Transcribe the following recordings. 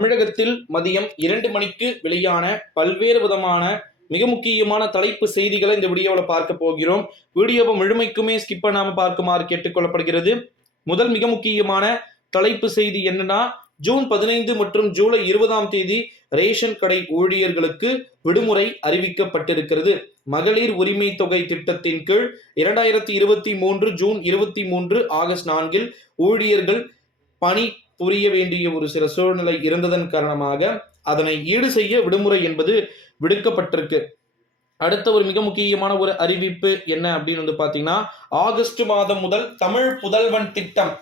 தமிழகத்தில் மதியம் 2 மணிக்கு வெளியான பல்வேறு விதமான மிக முக்கியமான தலைப்பு செய்திகளை இந்த வீடியோவில் பார்க்க போகிறோம். வீடியோவை முழுமைக்குமே ஸ்கிப் பண்ணாம பார்க்குமாறு கேட்டுக்கொள்ளப்படுகிறது. முதல் மிக முக்கியமான தலைப்பு செய்தி என்னன்னா, ஜூன் 15 மற்றும் ஜூலை 20ஆம் தேதி ரேஷன் கடை ஊழியர்களுக்கு விடுமுறை அறிவிக்கப்பட்டிருக்கிறது. மகளிர் உரிமை தொகை திட்டத்தின் கீழ் 2023 ஜூன் 23 ஆகஸ்ட் 4 ஊழியர்கள் பணி புரிய வேண்டிய ஒரு சில சூழ்நிலை இருந்ததன் காரணமாக அதனை ஈடு செய்ய விடுமுறை என்பது விடுக்கப்பட்டிருக்கு. அடுத்த ஒரு மிக முக்கியமான ஒரு அறிவிப்பு என்ன அப்படின்னு வந்து பாத்தீங்கன்னா, ஆகஸ்ட் மாதம் முதல் தமிழ் புதல்வன் திட்டம்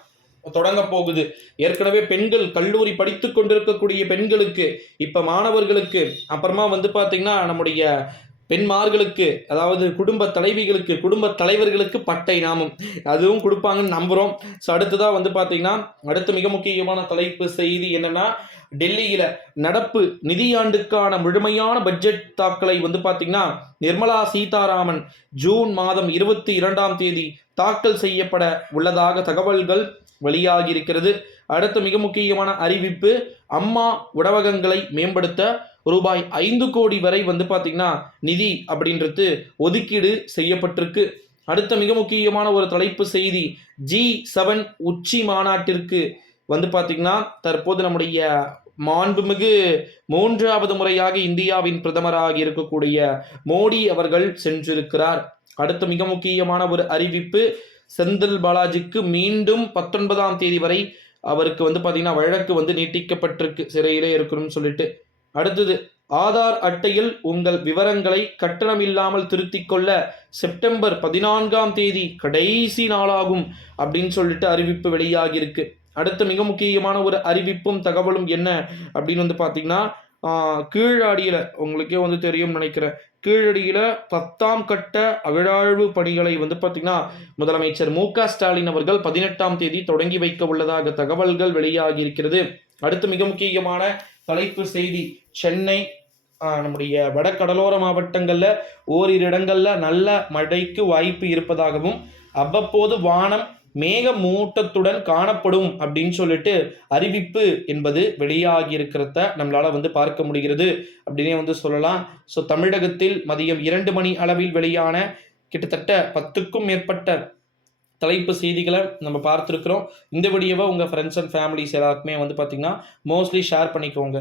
தொடங்க போகுது. ஏற்கனவே பெண்கள் கல்லூரி படித்துக் கொண்டிருக்கக்கூடிய பெண்களுக்கு, இப்ப மாணவர்களுக்கு, அப்புறமா வந்து பாத்தீங்கன்னா நம்முடைய பெண்மார்களுக்கு, அதாவது குடும்ப தலைவிகளுக்கு, குடும்ப தலைவர்களுக்கு பட்டை நாமம் அதுவும் கொடுப்பாங்கன்னு நம்புறோம். ஸோ அடுத்ததான் வந்து பார்த்தீங்கன்னா, அடுத்த மிக முக்கியமான தலைப்பு செய்தி என்னன்னா, டெல்லியில நடப்பு நிதியாண்டுக்கான முழுமையான பட்ஜெட் தாக்கலை வந்து பார்த்தீங்கன்னா நிர்மலா சீதாராமன் ஜூன் மாதம் 22ஆம் தேதி தாக்கல் செய்யப்பட உள்ளதாக தகவல்கள் வெளியாகியிருக்கிறது. அடுத்த மிக முக்கியமான அறிவிப்பு, அம்மா உணவகங்களை மேம்படுத்த ரூபாய் 5 கோடி வரை வந்து பார்த்தீங்கன்னா நிதி அப்படின்றது ஒதுக்கீடு செய்யப்பட்டிருக்கு. அடுத்த மிக முக்கியமான ஒரு தலைப்பு செய்தி, G7 உச்சி மாநாட்டிற்கு வந்து பார்த்தீங்கன்னா தற்போது நம்முடைய மாண்புமிகு 3வது முறையாக இந்தியாவின் பிரதமராக இருக்கக்கூடிய மோடி அவர்கள் சென்றிருக்கிறார். அடுத்த மிக முக்கியமான ஒரு அறிவிப்பு, செந்தில் பாலாஜிக்கு மீண்டும் 19ஆம் தேதி வரை அவருக்கு வந்து பார்த்தீங்கன்னா வழக்கு வந்து நீட்டிக்கப்பட்டிருக்கு, சிறையிலே இருக்கணும்னு சொல்லிட்டு. அடுத்தது, ஆதார் அட்டையில் உங்கள் விவரங்களை கட்டணம் இல்லாமல் திருத்திக் கொள்ள செப்டம்பர் 14ஆம் தேதி கடைசி நாளாகும் அப்படின்னு சொல்லிட்டு அறிவிப்பு வெளியாகியிருக்கு. அடுத்த மிக முக்கியமான ஒரு அறிவிப்பும் தகவலும் என்ன அப்படின்னு வந்து பார்த்தீங்கன்னா, கீழடியில உங்களுக்கே வந்து தெரியும் நினைக்கிறேன், கீழடியில 10ஆம் கட்ட அகழாய்வு பணிகளை வந்து பார்த்தீங்கன்னா முதலமைச்சர் மு.க. ஸ்டாலின் அவர்கள் 18ஆம் தேதி தொடங்கி வைக்க உள்ளதாக தகவல்கள் வெளியாகி இருக்கிறது. அடுத்து மிக முக்கியமான தலைப்பு செய்தி, சென்னை நம்முடைய வடகடலோர மாவட்டங்கள்ல ஓரிரு இடங்கள்ல நல்ல மழைக்கு வாய்ப்பு இருப்பதாகவும் அவ்வப்போது வானம் மேக மூட்டத்துடன் காணப்படும் அப்படின்னு சொல்லிட்டு அறிவிப்பு என்பது வெளியாகி இருக்கிறத நம்மளால வந்து பார்க்க முடிகிறது அப்படின்னே வந்து சொல்லலாம். ஸோ தமிழகத்தில் மதியம் 2 மணி அளவில் வெளியான கிட்டத்தட்ட 10க்கும் மேற்பட்ட தலைப்பு செய்திகளை நம்ம பார்த்துருக்குறோம். இந்த வீடியோவை உங்கள் ஃப்ரெண்ட்ஸ் அண்ட் ஃபேமிலிஸ் எல்லாருக்குமே வந்து பார்த்தீங்கன்னா மோஸ்ட்லி ஷேர் பண்ணிக்கோங்க.